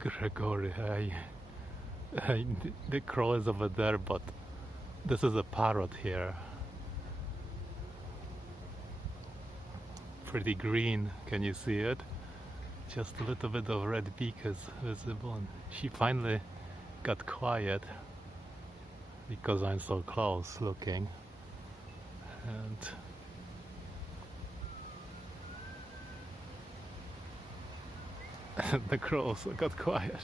Gregory, the crow is over there, but this is a parrot here. Pretty green, can you see it? Just a little bit of red beak is visible, and she finally got quiet because I'm so close looking. And the crow also got quiet.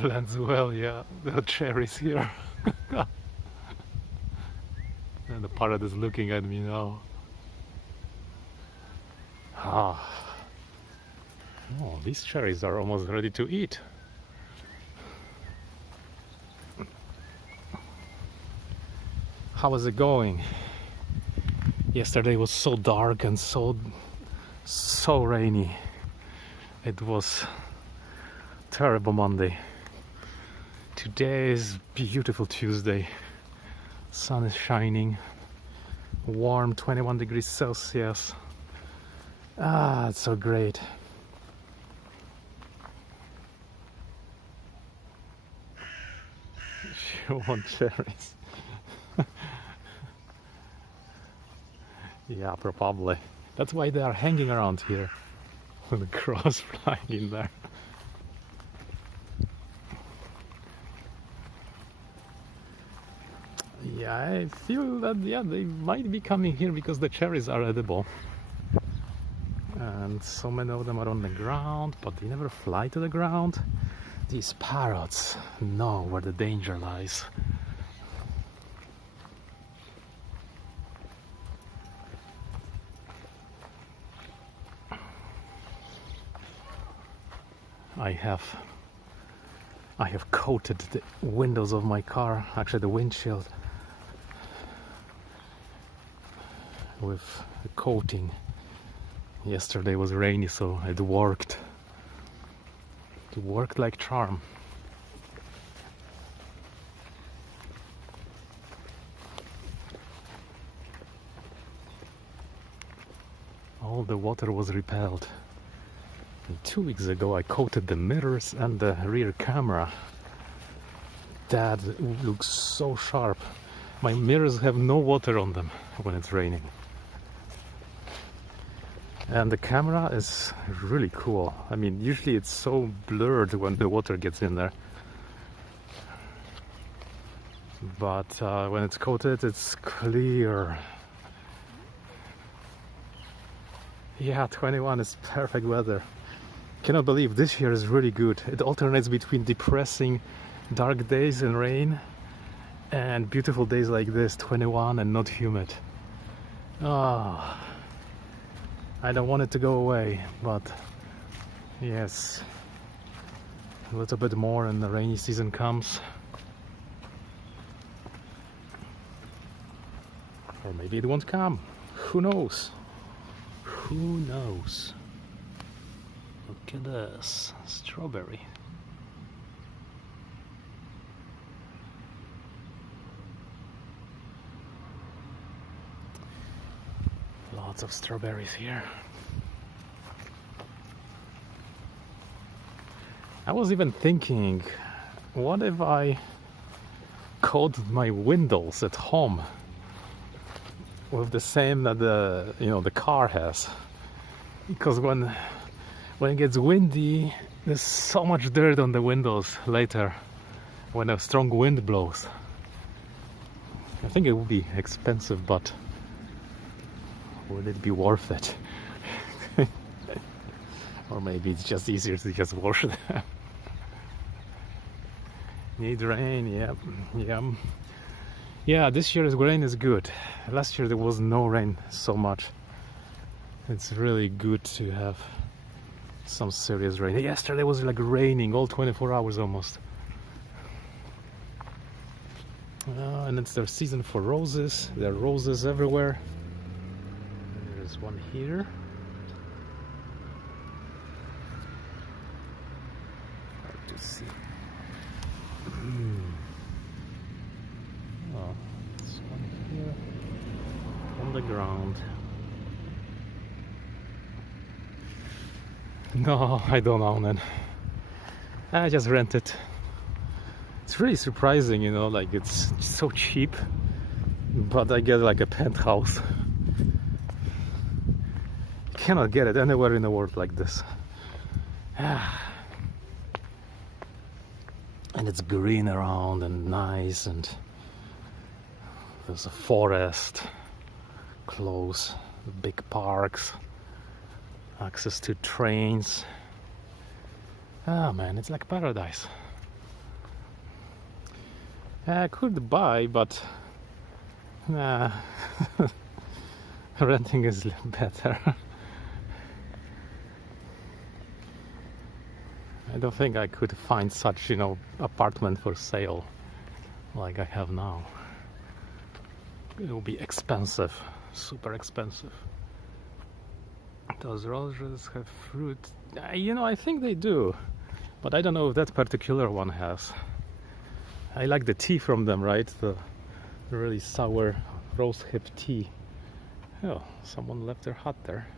Blends well, yeah. The cherries here. And the parrot is looking at me now. Ah. Oh, these cherries are almost ready to eat. How is it going? Yesterday was so dark and so rainy. It was terrible Monday. Today is beautiful Tuesday. Sun is shining. Warm 21 degrees Celsius. Ah, it's so great. You want cherries? Yeah, probably. That's why they are hanging around here. With the crows flying in there. Yeah, I feel that they might be coming here because the cherries are edible. And so many of them are on the ground, but they never fly to the ground. These parrots know where the danger lies. I have coated the windows of my car, actually the windshield, with a coating. Yesterday was rainy, so it worked. It worked like charm. All the water was repelled. And 2 weeks ago I coated the mirrors and the rear camera. That looks so sharp. My mirrors have no water on them when it's raining. And the camera is really cool. I mean, usually it's so blurred when the water gets in there. But when it's coated, it's clear. Yeah, 21 is perfect weather. Cannot believe this year is really good. It alternates between depressing dark days and rain and beautiful days like this, 21 and not humid. Ah. I don't want it to go away, but yes, a little bit more and the rainy season comes. Or maybe it won't come. Who knows? Who knows? Look at this strawberry. Lots of strawberries here. I was even thinking, what if I coated my windows at home with the same that the car has? Because when it gets windy, there's so much dirt on the windows later when a strong wind blows. I think it would be expensive, but would it be worth it? Or maybe it's just easier to just wash them. Need rain, yeah. Yeah, this year's rain is good. Last year there was no rain so much. It's really good to have some serious rain. Yesterday was like raining all 24 hours almost. And it's their season for roses. There are roses everywhere. There's one here. Let's see. Oh, this one here on the ground. No, I don't own it. I just rent it. It's really surprising, you know, like it's so cheap, but I get like a penthouse. Cannot get it anywhere in the world like this. And it's green around and nice, and there's a forest close, big parks, access to trains. Ah man, it's like paradise. I could buy, but renting is better. I don't think I could find such, you know, apartment for sale like I have now. It will be expensive, super expensive. Does roses have fruit? You know, I think they do, but I don't know if that particular one has. I like the tea from them, right? The really sour rosehip tea. Oh, someone left their hut there.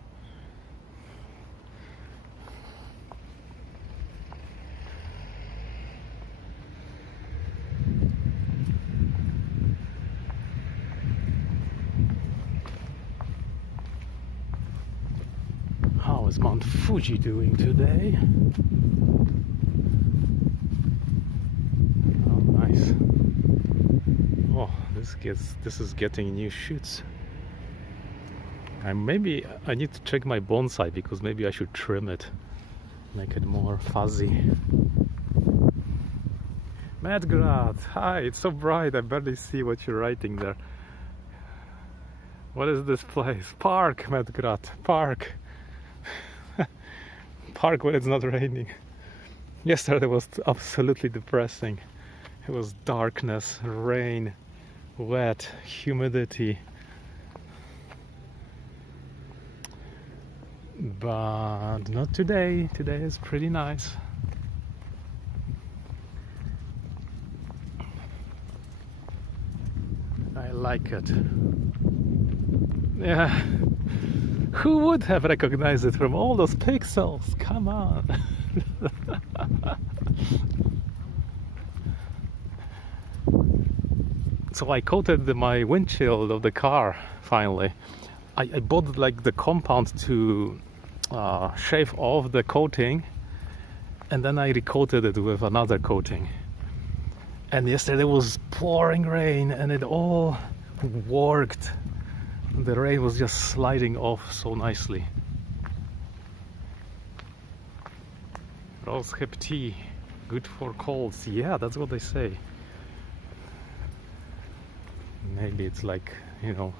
How is Mount Fuji doing today? Oh, nice. Oh, this is getting new shoots. And maybe I need to check my bonsai, because maybe I should trim it, make it more fuzzy. Medgrad, hi, it's so bright, I barely see what you're writing there. What is this place? Park, Medgrad, park. Park when it's not raining. Yesterday was absolutely depressing. It was darkness, rain, wet, humidity. But not today. Today is pretty nice. I like it. Yeah. Who would have recognized it from all those pixels? Come on. So I coated my windshield of the car finally. I bought like the compound to shave off the coating, and then I recoated it with another coating. And yesterday was pouring rain and it all worked. The rain was just sliding off so nicely. Rosehip tea, good for colds. Yeah, that's what they say. Maybe it's like, you know,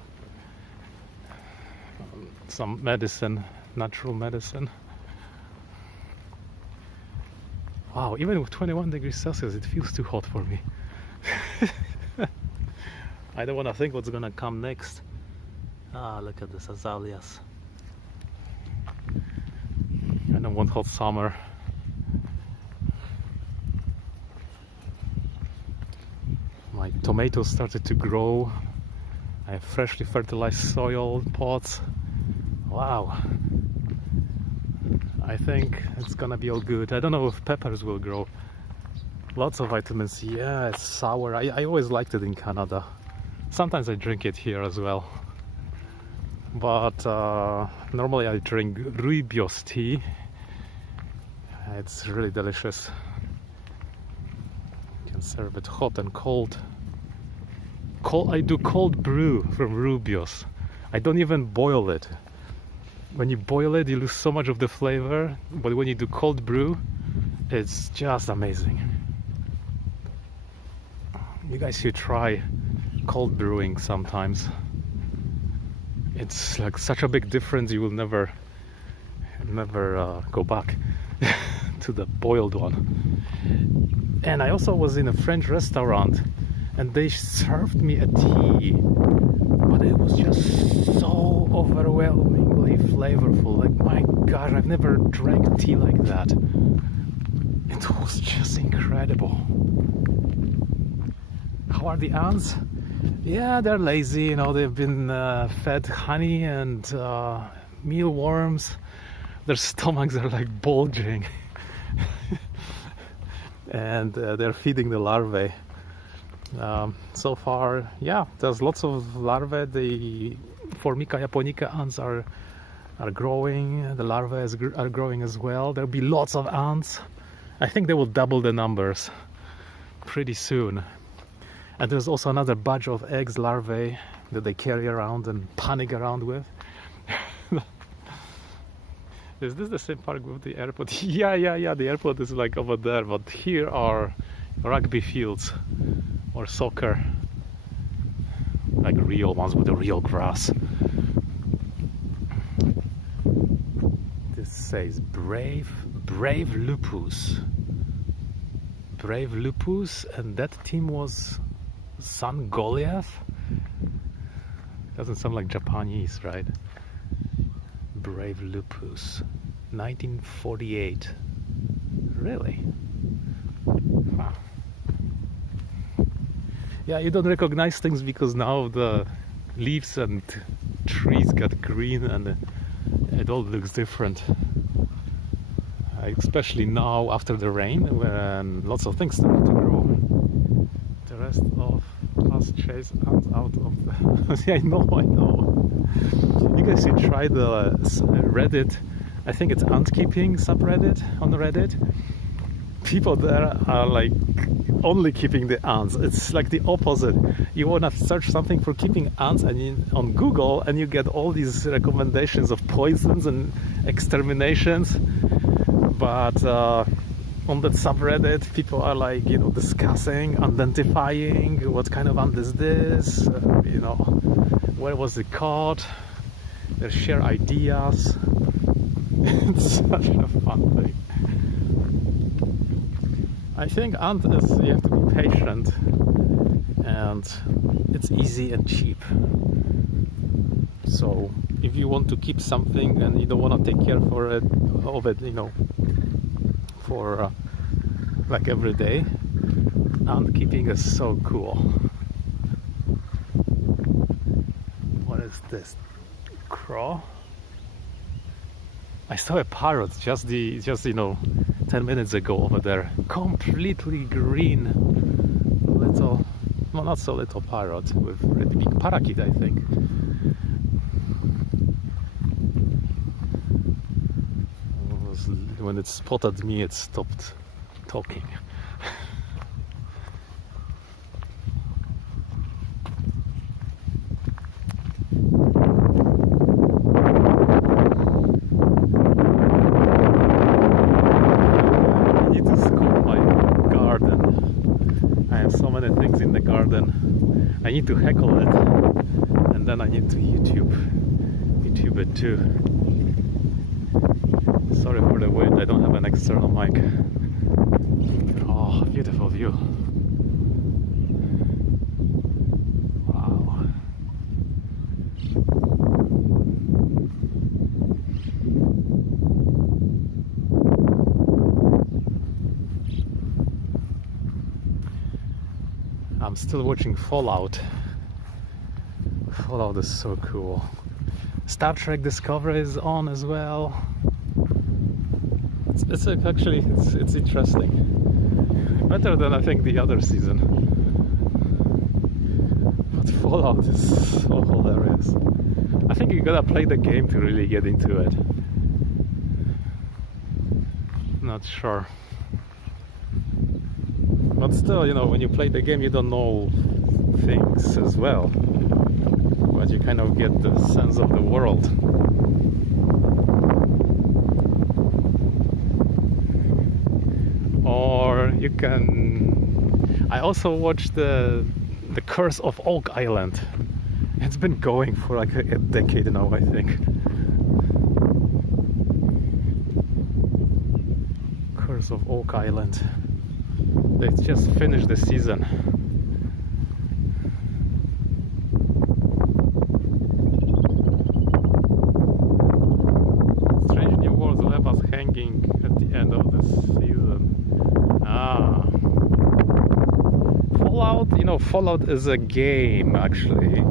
some medicine, natural medicine. Wow, even with 21 degrees Celsius, it feels too hot for me. I don't want to think what's gonna come next. Ah, look at this azaleas. I don't want hot summer. My tomatoes started to grow. I have freshly fertilized soil pots. Wow. I think it's gonna be all good. I don't know if peppers will grow. Lots of vitamin C. Yeah, it's sour. I always liked it in Canada. Sometimes I drink it here as well. But normally I drink rooibos tea. It's really delicious. You can serve it hot and cold. I do cold brew from rooibos. I don't even boil it. When you boil it, you lose so much of the flavor, but when you do cold brew, it's just amazing. You guys should try cold brewing sometimes. It's like such a big difference, you will never go back to the boiled one. And I also was in a French restaurant and they served me a tea, but it was just so overwhelmingly flavorful. Like, my gosh, I've never drank tea like that. It was just incredible. How are the ants? Yeah, they're lazy, you know, they've been fed honey and mealworms. Their stomachs are like bulging. And they're feeding the larvae. So far, yeah, there's lots of larvae. The Formica japonica ants are growing. The larvae are growing as well. There'll be lots of ants. I think they will double the numbers pretty soon. And there's also another batch of eggs, larvae, that they carry around and panic around with. Is this the same park with the airport? Yeah, the airport is like over there, but here are rugby fields or soccer, like real ones with the real grass. This says Brave Lupus. Brave Lupus, and that team was San Goliath. Doesn't sound like Japanese, right? Brave Lupus, 1948. Really? Huh. Yeah, you don't recognize things because now the leaves and trees got green and it all looks different. Especially now after the rain, when lots of things start to grow. The rest of us chase ants out of the... Yeah, I know. You guys should try the Reddit, I think it's ant keeping subreddit on Reddit. People there are like only keeping the ants. It's like the opposite. You want to search something for keeping ants on Google and you get all these recommendations of poisons and exterminations. But on that subreddit, people are like, you know, discussing, identifying what kind of ant is this, you know, where was it caught. They share ideas. It's such a fun thing. I think ant is, you have to be patient, and it's easy and cheap. So if you want to keep something and you don't want to take care of it, you know, for like every day, ant keeping is so cool. What is this? Crow? I saw a parrot just you know 10 minutes ago over there, completely green little, well, not so little parrot with really big parakeet, I think. When it spotted me, it stopped talking. In the garden, I need to heckle it, and then I need to YouTube it too. Sorry for the wind, I don't have an external mic. Oh, beautiful view. Wow. I'm still watching Fallout. Fallout is so cool. Star Trek Discovery is on as well. It's actually interesting. Better than I think the other season. But Fallout is so hilarious. I think you gotta play the game to really get into it. Not sure. But still, you know, when you play the game, you don't know things as well. But you kind of get the sense of the world. Or you can... I also watched the Curse of Oak Island. It's been going for like a decade now, I think. Curse of Oak Island. They just finished the season. Strange New Worlds left us hanging at the end of the season. Fallout is a game, actually.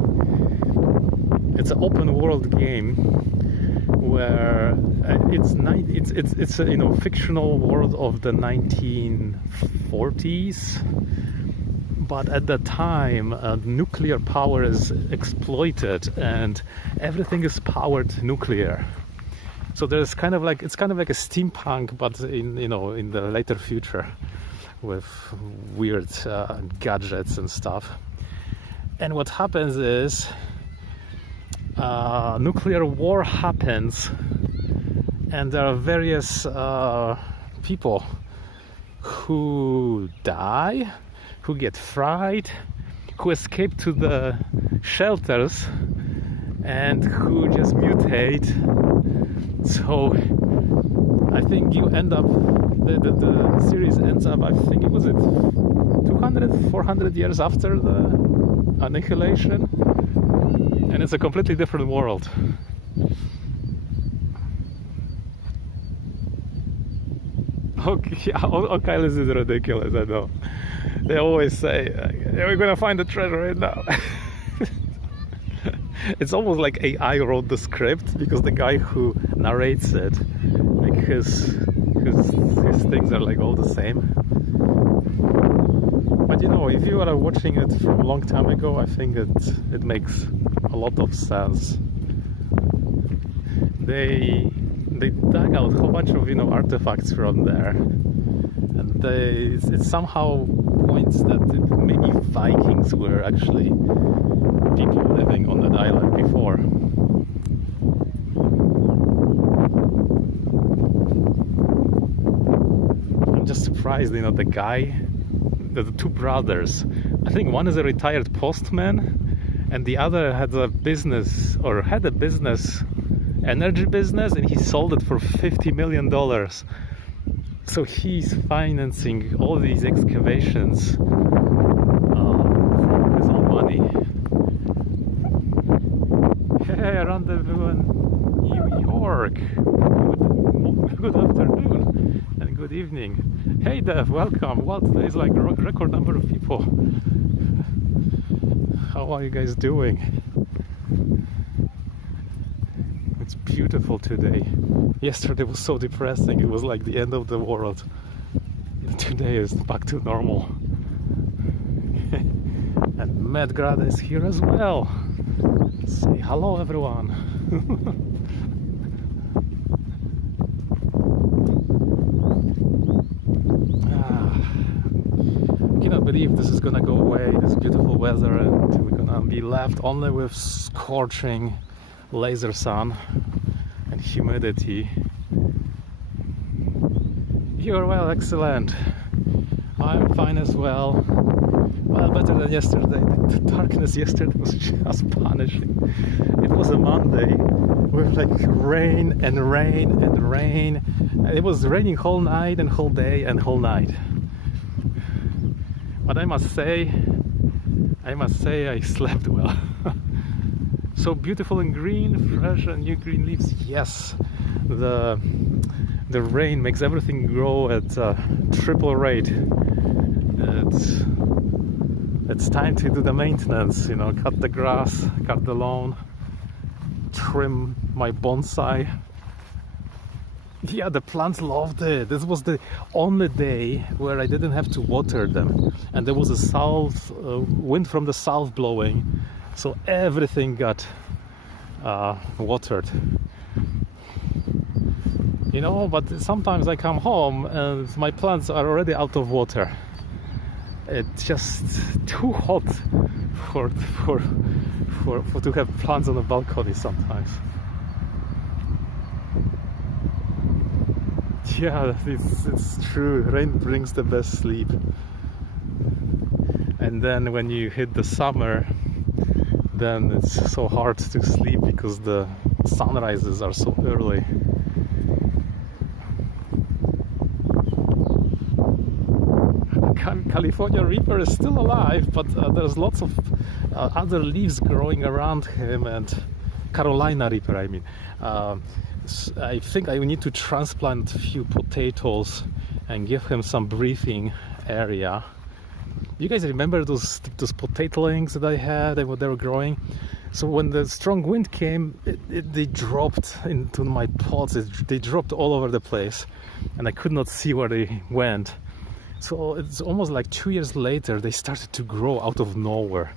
It's an open world game where it's a fictional world of the 1940s, but at the time nuclear power is exploited and everything is powered nuclear. So there's kind of like a steampunk, but in the later future, with weird gadgets and stuff. And what happens is nuclear war happens, and there are various people who die, who get fried, who escape to the shelters, and who just mutate. So I think you end up, the series ends up, I think it was 400 years after the annihilation, and it's a completely different world. Okay, this is ridiculous, I know. They always say, we're gonna find the treasure right now. It's almost like AI wrote the script, because the guy who narrates it, like his things are like all the same. But if you are watching it from a long time ago, I think it makes a lot of sense. They dug out a whole bunch of artifacts from there, and it somehow points that maybe Vikings were actually people living on that island before. I'm just surprised, the two brothers. I think one is a retired postman, and the other had a business, energy business, and he sold it for $50 million. So he's financing all these excavations from his own money. Hey, rendezvous in New York. Good afternoon and good evening. Hey Dev, welcome. Well, today is like a record number of people. How are you guys doing? It's beautiful today. Yesterday was so depressing. It was like the end of the world. Today is back to normal. And Matt Grada is here as well. Say hello, everyone. I cannot believe this is gonna go away, this beautiful weather, and we're gonna be left only with scorching laser sun and humidity. You're well, excellent. I'm fine as well. Well, better than yesterday. The darkness yesterday was just punishing. It was a Monday with like rain and rain and rain. It was raining whole night and whole day and whole night. But I must say I slept well. So beautiful and green, fresh and new green leaves. Yes, the rain makes everything grow at triple rate. It's time to do the maintenance, cut the grass, cut the lawn, trim my bonsai. Yeah, the plants loved it. This was the only day where I didn't have to water them, and there was a wind from the south blowing, so everything got watered. But sometimes I come home and my plants are already out of water. It's just too hot for to have plants on the balcony sometimes. Yeah, it's true. Rain brings the best sleep. And then when you hit the summer, then it's so hard to sleep because the sunrises are so early. California Reaper is still alive, but there's lots of other leaves growing around him, and Carolina Reaper, I mean. I think I need to transplant a few potatoes and give him some breathing area, You guys remember those potatoes that I had? They were growing. So when the strong wind came, they dropped into my pots. They dropped all over the place, and I could not see where they went. So it's almost like 2 years later, they started to grow out of nowhere.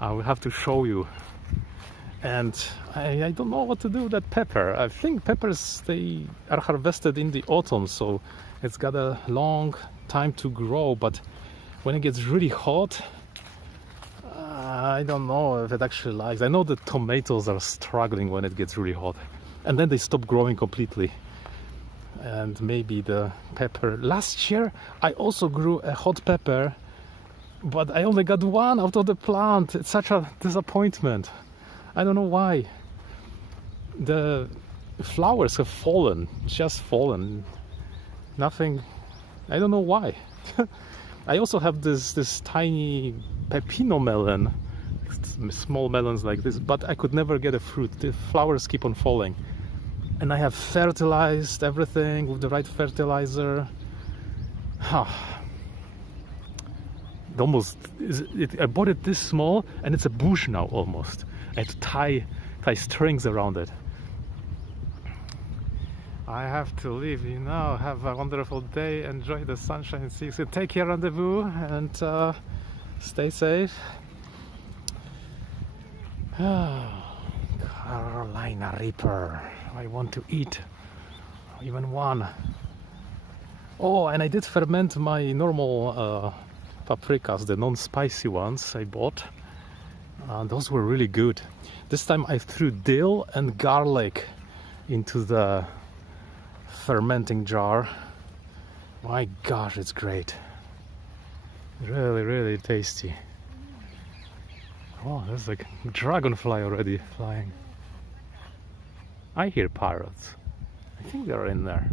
I will have to show you. And I don't know what to do with that pepper. I think peppers, they are harvested in the autumn, so it's got a long time to grow. But when it gets really hot, I don't know if it actually likes. I know the tomatoes are struggling when it gets really hot, and then they stop growing completely. And maybe the pepper. Last year I also grew a hot pepper, but I only got one out of the plant. It's such a disappointment. I don't know why. The flowers have fallen, just fallen. Nothing. I don't know why. I also have this tiny pepino melon, small melons like this, but I could never get a fruit. The flowers keep on falling. And I have fertilized everything with the right fertilizer. I bought it this small, and it's a bush now almost. I had to tie strings around it. I have to leave you now. Have a wonderful day. Enjoy the sunshine. See you soon. Take care, rendezvous, and stay safe. Carolina Reaper. I want to eat even one. Oh, and I did ferment my normal paprikas, the non-spicy ones I bought. Those were really good. This time I threw dill and garlic into the fermenting jar. My gosh, it's great. Really, really tasty. Oh, there's like a dragonfly already flying. I hear parrots. I think they're in there.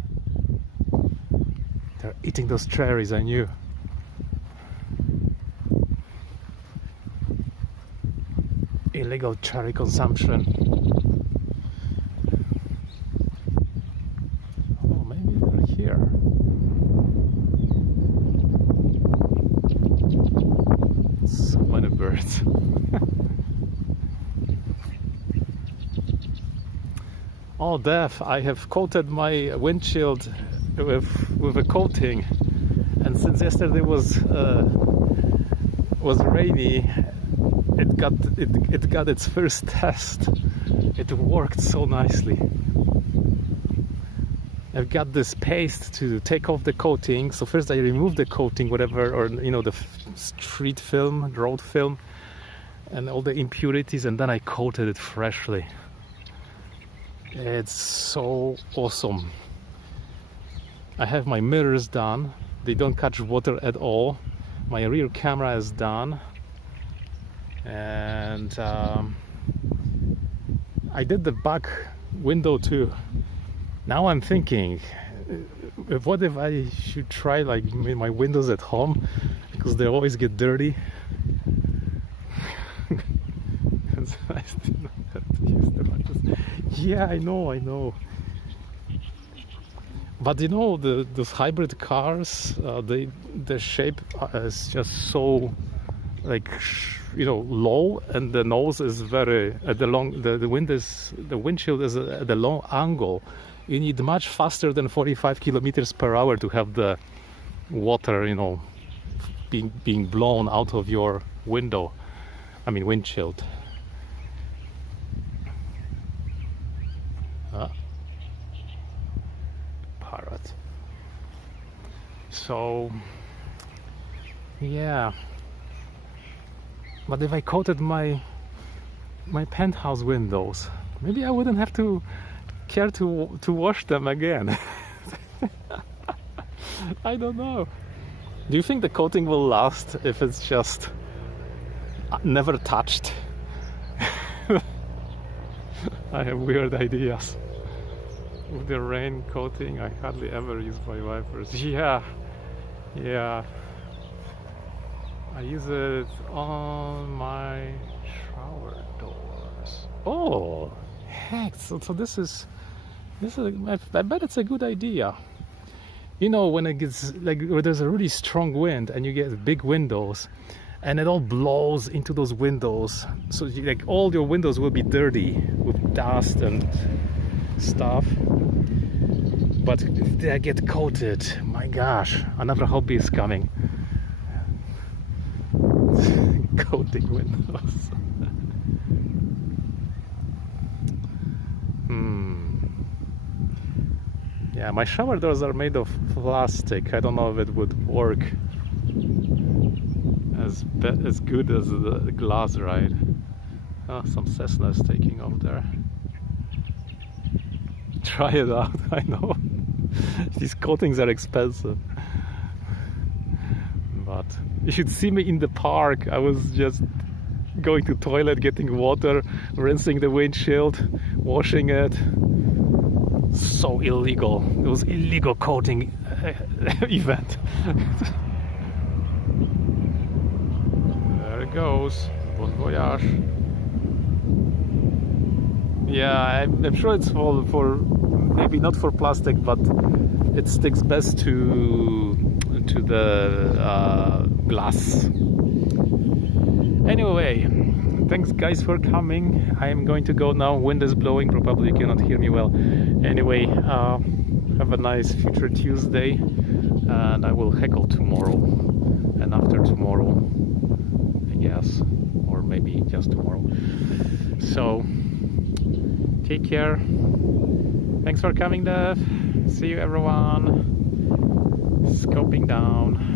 They're eating those cherries, I knew. Illegal cherry consumption. Oh, maybe they're here. So many birds. Oh, Dev, I have coated my windshield with a coating, and since yesterday was rainy, it got its first test. It worked so nicely. I've got this paste to take off the coating. So first I removed the coating, whatever, or the street film, road film, and all the impurities, and then I coated it freshly. It's so awesome. I have my mirrors done. They don't catch water at all. My rear camera is done. And I did the back window too. Now I'm thinking, what if I should try like my windows at home, because they always get dirty. Yeah, I know. But those hybrid cars, the shape is just so low, and the nose is very the windshield is at a long angle. You need much faster than 45 kilometers per hour to have the water, being blown out of your windshield. Parrot. So, yeah. But if I coated my penthouse windows, maybe I wouldn't have to care to wash them again. I don't know. Do you think the coating will last if it's just never touched? I have weird ideas. With the rain coating, I hardly ever use my wipers. Yeah. I use it on my shower doors. Oh, heck! So this is I bet it's a good idea. You know, when it gets like where there's a really strong wind and you get big windows, and it all blows into those windows, so like all your windows will be dirty with dust and stuff. But if they get coated, my gosh, another hobby is coming. Coating windows. Yeah, my shower doors are made of plastic. I don't know if it would work as good as the glass, right? Oh, some Cessna is taking off there. Try it out. I know these coatings are expensive, but you should see me in the park. I was just going to toilet, getting water, rinsing the windshield, washing it. So illegal. It was illegal coating event. There it goes. Bon voyage. Yeah, I'm sure it's for maybe not for plastic, but it sticks best to the glass. Anyway, thanks guys for coming. I am going to go now. Wind is blowing, probably you cannot hear me well. Anyway, have a nice future Tuesday, and I will heckle tomorrow and after tomorrow, I guess, or maybe just tomorrow. So take care. Thanks for coming, Dev. See you everyone. Scoping down.